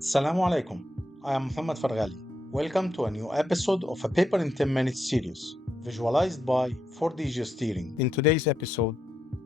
Assalamu alaikum. I am Muhammad Farghali. Welcome to a new episode of a Paper in 10 Minutes series, visualized by 4D Geosteering. In today's episode,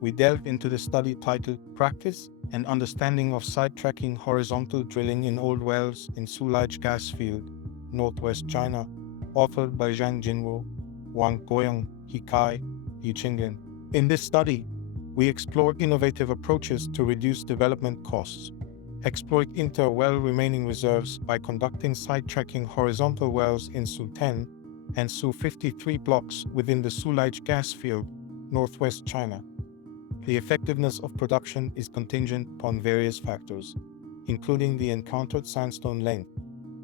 we delve into the study titled Practice and Understanding of Sidetracking Horizontal Drilling in Old Wells in Sulaj Gas Field, Northwest China, authored by Zhang Jinwo, Wang Guoyang, Hikai, Yiqingyan. In this study, we explore innovative approaches to reduce development costs, exploit inter-well remaining reserves by conducting sidetracking horizontal wells in Su-10 and Su-53 blocks within the Sulaj gas field, northwest China. The effectiveness of production is contingent upon various factors, including the encountered sandstone length,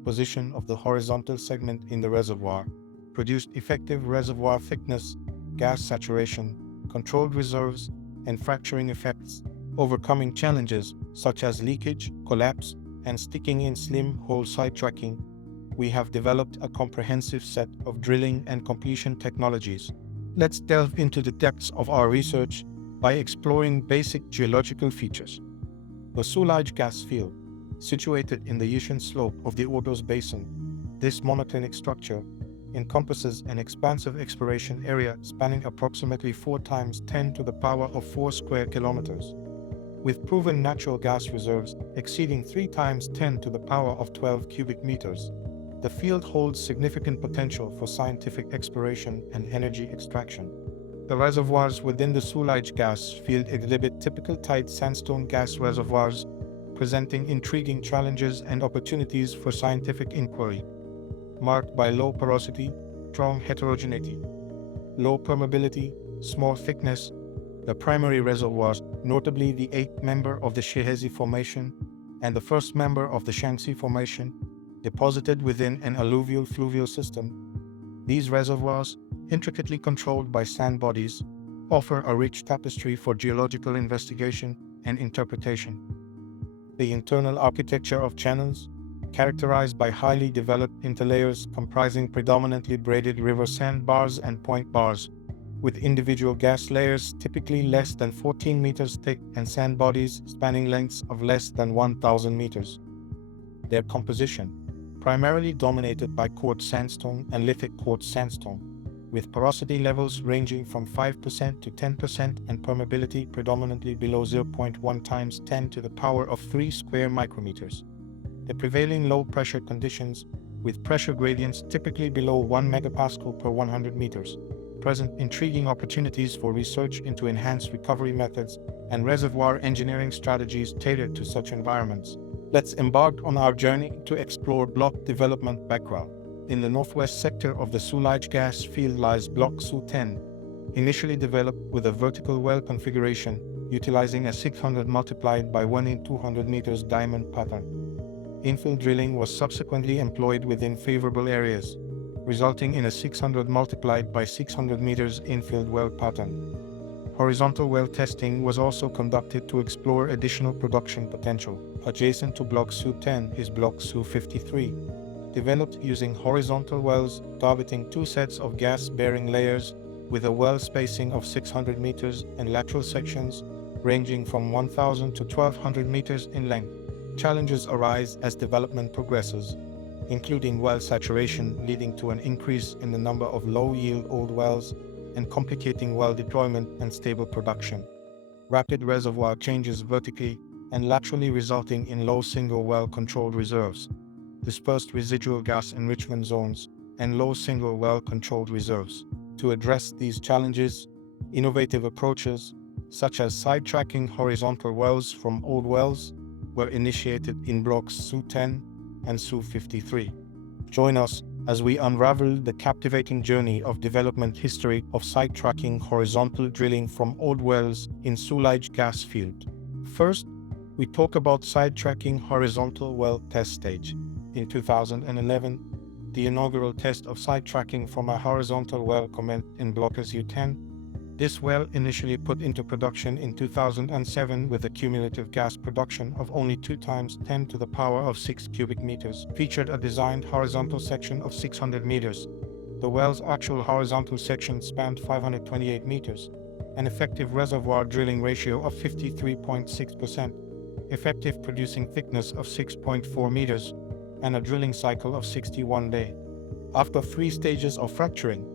position of the horizontal segment in the reservoir, produced effective reservoir thickness, gas saturation, controlled reserves, and fracturing effects. Overcoming challenges such as leakage, collapse, and sticking in slim hole sidetracking, we have developed a comprehensive set of drilling and completion technologies. Let's delve into the depths of our research by exploring basic geological features. The Sulaj gas field, situated in the Yishan slope of the Ordos Basin, this monoclinic structure encompasses an expansive exploration area spanning approximately 4 times 10 to the power of 4 square kilometers. With proven natural gas reserves exceeding 3 times 10 to the power of 12 cubic meters, the field holds significant potential for scientific exploration and energy extraction. The reservoirs within the Sulaj gas field exhibit typical tight sandstone gas reservoirs, presenting intriguing challenges and opportunities for scientific inquiry. Marked by low porosity, strong heterogeneity, low permeability, small thickness, the primary reservoirs, notably the 8th member of the Shehezi Formation and the 1st member of the Shaanxi Formation, deposited within an alluvial fluvial system. These reservoirs, intricately controlled by sand bodies, offer a rich tapestry for geological investigation and interpretation. The internal architecture of channels, characterized by highly developed interlayers comprising predominantly braided river sandbars and point bars, with individual gas layers typically less than 14 meters thick and sand bodies spanning lengths of less than 1,000 meters. Their composition, primarily dominated by quartz sandstone and lithic quartz sandstone, with porosity levels ranging from 5% to 10% and permeability predominantly below 0.1 times 10 to the power of 3 square micrometers. The prevailing low-pressure conditions, with pressure gradients typically below 1 megapascal per 100 meters, present intriguing opportunities for research into enhanced recovery methods and reservoir engineering strategies tailored to such environments. Let's embark on our journey to explore block development background. In the northwest sector of the Sulaj gas field lies Block Su-10, initially developed with a vertical well configuration utilizing a 600 multiplied by 1 in 200 meters diamond pattern. Infill drilling was subsequently employed within favorable areas, resulting in a 600 multiplied by 600 meters infilled well pattern. Horizontal well testing was also conducted to explore additional production potential. Adjacent to Block Su-10 is Block Su-53, developed using horizontal wells targeting 2 sets of gas-bearing layers with a well spacing of 600 meters and lateral sections ranging from 1,000 to 1,200 meters in length. Challenges arise as development progresses, including well saturation leading to an increase in the number of low-yield old wells and complicating well deployment and stable production. Rapid reservoir changes vertically and laterally resulting in low single well controlled reserves, dispersed residual gas enrichment zones, and low single well controlled reserves. To address these challenges, innovative approaches, such as sidetracking horizontal wells from old wells, were initiated in blocks Su-10 and Su-53. Join us as we unravel the captivating journey of development history of sidetracking horizontal drilling from old wells in Sulaj gas field. First, we talk about sidetracking horizontal well test stage. In 2011, the inaugural test of sidetracking from a horizontal well commenced in Block Su-10. This well, initially put into production in 2007 with a cumulative gas production of only 2 times 10 to the power of 6 cubic meters, featured a designed horizontal section of 600 meters. The well's actual horizontal section spanned 528 meters, an effective reservoir drilling ratio of 53.6%. effective producing thickness of 6.4 meters, and a drilling cycle of 61 days. After 3 stages of fracturing,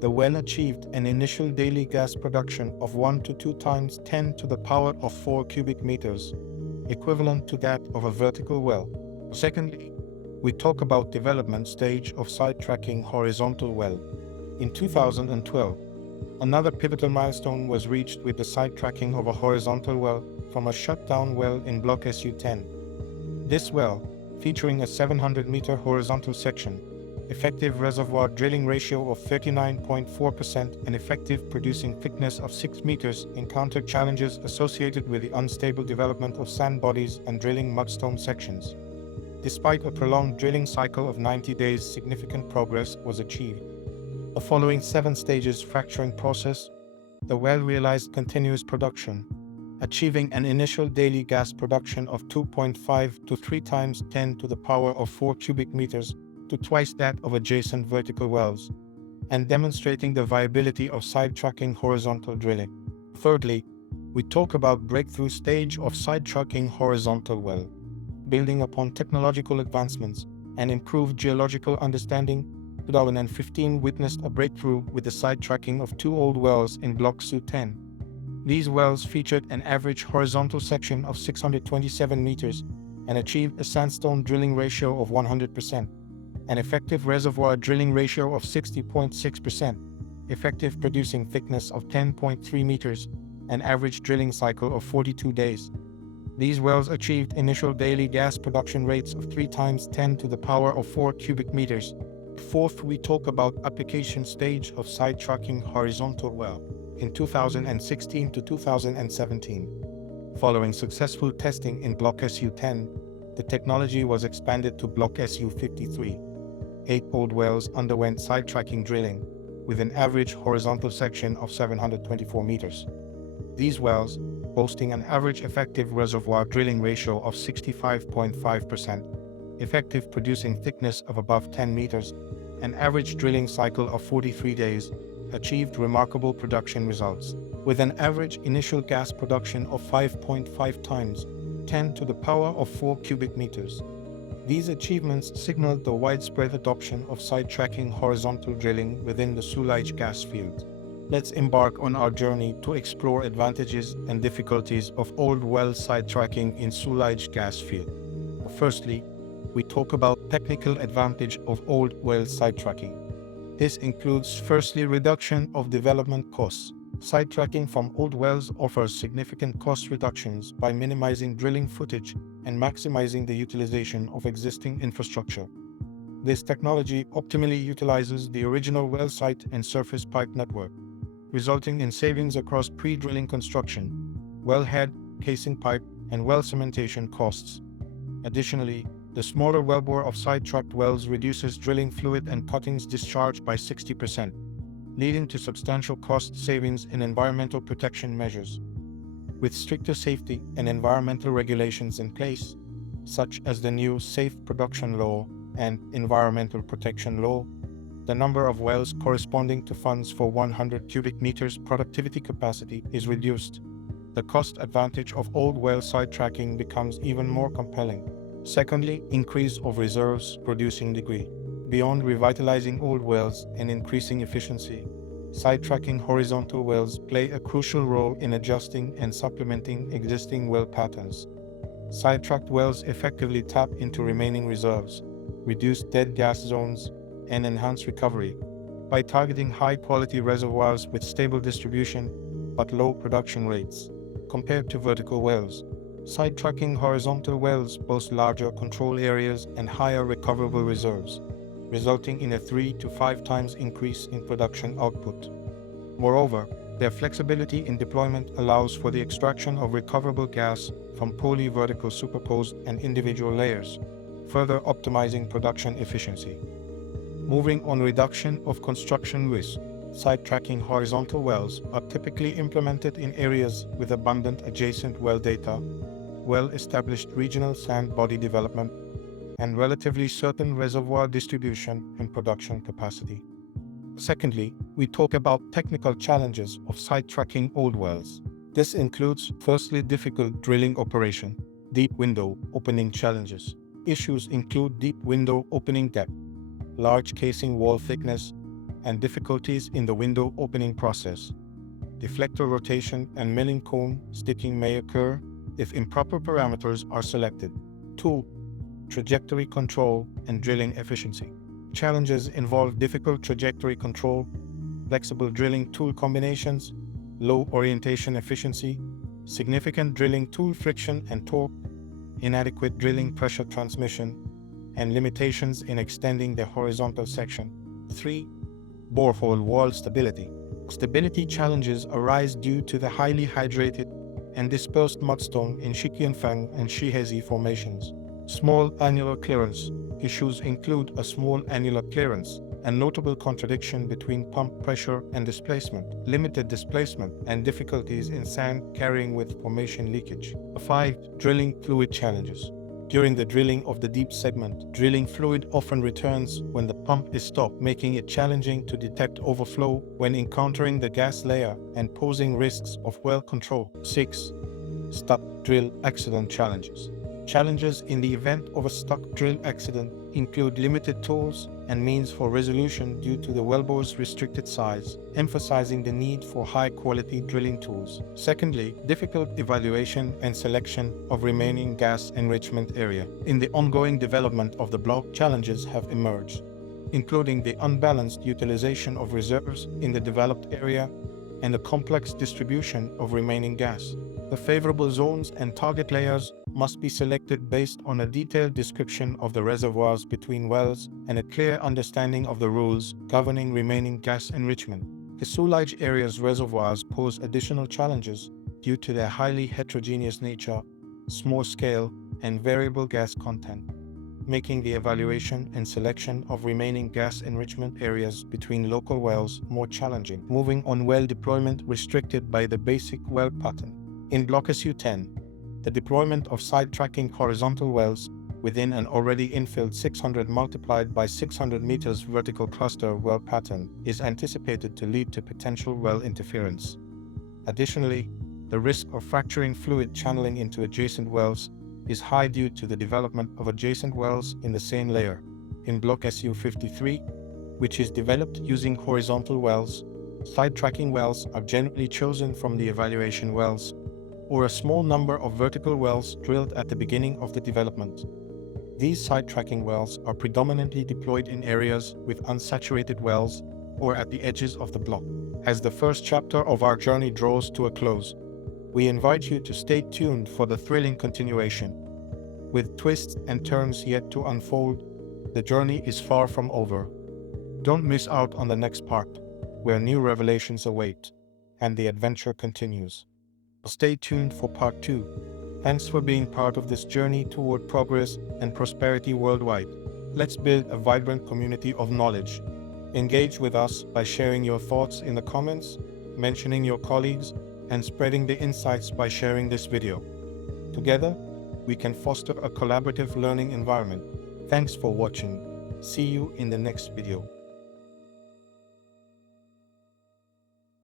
the well achieved an initial daily gas production of 1 to 2 times 10 to the power of 4 cubic meters, equivalent to that of a vertical well. Secondly, we talk about development stage of sidetracking horizontal well. In 2012, another pivotal milestone was reached with the sidetracking of a horizontal well from a shutdown well in Block SU-10. This well, featuring a 700-meter horizontal section, effective reservoir drilling ratio of 39.4% and effective producing thickness of 6 meters, encountered challenges associated with the unstable development of sand bodies and drilling mudstone sections. Despite a prolonged drilling cycle of 90 days, significant progress was achieved. The following 7 stages fracturing process, the well realized continuous production, achieving an initial daily gas production of 2.5 to 3 times 10 to the power of 4 cubic meters to twice that of adjacent vertical wells, and demonstrating the viability of sidetracking horizontal drilling. Thirdly, we talk about breakthrough stage of sidetracking horizontal well. Building upon technological advancements and improved geological understanding, 2015 witnessed a breakthrough with the sidetracking of 2 old wells in Block SU-10. These wells featured an average horizontal section of 627 meters and achieved a sandstone drilling ratio of 100%, an effective reservoir drilling ratio of 60.6%, effective producing thickness of 10.3 meters, and average drilling cycle of 42 days. These wells achieved initial daily gas production rates of 3 times 10 to the power of 4 cubic meters. Fourth, we talk about application stage of sidetracking horizontal well. In 2016 to 2017, following successful testing in Block SU-10, the technology was expanded to Block SU-53. 8 old wells underwent sidetracking drilling, with an average horizontal section of 724 meters. These wells, boasting an average effective reservoir drilling ratio of 65.5%, effective producing thickness of above 10 meters, an average drilling cycle of 43 days, achieved remarkable production results, with an average initial gas production of 5.5 times 10 to the power of 4 cubic meters. These achievements signaled the widespread adoption of sidetracking horizontal drilling within the Sulage gas field. Let's embark on our journey to explore advantages and difficulties of old well sidetracking in Sulage gas field. Firstly, we talk about technical advantage of old well sidetracking. This includes firstly reduction of development costs. Sidetracking from old wells offers significant cost reductions by minimizing drilling footage and maximizing the utilization of existing infrastructure. This technology optimally utilizes the original well site and surface pipe network, resulting in savings across pre-drilling construction, wellhead, casing pipe, and well cementation costs. Additionally, the smaller wellbore of sidetracked wells reduces drilling fluid and cuttings discharge by 60%, leading to substantial cost savings in environmental protection measures. With stricter safety and environmental regulations in place, such as the new Safe Production Law and Environmental Protection Law, the number of wells corresponding to funds for 100 cubic meters productivity capacity is reduced. The cost advantage of old well sidetracking becomes even more compelling. Secondly, increase of reserves producing degree. Beyond revitalizing old wells and increasing efficiency, sidetracking horizontal wells play a crucial role in adjusting and supplementing existing well patterns. Sidetracked wells effectively tap into remaining reserves, reduce dead gas zones, and enhance recovery by targeting high-quality reservoirs with stable distribution but low production rates. Compared to vertical wells, sidetracking horizontal wells boast larger control areas and higher recoverable reserves, resulting in a 3 to 5 times increase in production output. Moreover, their flexibility in deployment allows for the extraction of recoverable gas from polyvertical superposed and individual layers, further optimizing production efficiency. Moving on, reduction of construction risk. Sidetracking horizontal wells are typically implemented in areas with abundant adjacent well data, well-established regional sand body development, and relatively certain reservoir distribution and production capacity. Secondly, we talk about technical challenges of sidetracking old wells. This includes, firstly, difficult drilling operation. Deep window opening challenges. Issues include deep window opening depth, large casing wall thickness, and difficulties in the window opening process. Deflector rotation and milling cone sticking may occur if improper parameters are selected. 2. Trajectory control and drilling efficiency. Challenges involve difficult trajectory control, flexible drilling tool combinations, low orientation efficiency, significant drilling tool friction and torque, inadequate drilling pressure transmission, and limitations in extending the horizontal section. 3. Borehole wall stability. Stability challenges arise due to the highly hydrated and dispersed mudstone in Shiqianfang and Shihezi formations. Small annular clearance. Issues include a small annular clearance, a notable contradiction between pump pressure and displacement, limited displacement, and difficulties in sand carrying with formation leakage. 5. Drilling fluid challenges. During the drilling of the deep segment, drilling fluid often returns when the pump is stopped, making it challenging to detect overflow when encountering the gas layer and posing risks of well control. 6. Stuck drill accident challenges. Challenges in the event of a stuck drill accident include limited tools and means for resolution due to the wellbore's restricted size, emphasizing the need for high-quality drilling tools. Secondly, difficult evaluation and selection of remaining gas enrichment area. In the ongoing development of the block, challenges have emerged, including the unbalanced utilization of reserves in the developed area and the complex distribution of remaining gas. The favorable zones and target layers must be selected based on a detailed description of the reservoirs between wells and a clear understanding of the rules governing remaining gas enrichment. The Sulage area's reservoirs pose additional challenges due to their highly heterogeneous nature, small scale, and variable gas content, making the evaluation and selection of remaining gas enrichment areas between local wells more challenging. Moving on, well deployment restricted by the basic well pattern. In Block SU10, the deployment of side-tracking horizontal wells within an already infilled 600 multiplied by 600 meters vertical cluster well pattern is anticipated to lead to potential well interference. Additionally, the risk of fracturing fluid channeling into adjacent wells is high due to the development of adjacent wells in the same layer. In Block SU53, which is developed using horizontal wells, side-tracking wells are generally chosen from the evaluation wells, or a small number of vertical wells drilled at the beginning of the development. These side-tracking wells are predominantly deployed in areas with unsaturated wells or at the edges of the block. As the first chapter of our journey draws to a close, we invite you to stay tuned for the thrilling continuation. With twists and turns yet to unfold, the journey is far from over. Don't miss out on the next part, where new revelations await, and the adventure continues. Stay tuned for part 2. Thanks for being part of this journey toward progress and prosperity worldwide. Let's build a vibrant community of knowledge. Engage with us by sharing your thoughts in the comments, mentioning your colleagues, and spreading the insights by sharing this video. Together, we can foster a collaborative learning environment. Thanks for watching. See you in the next video.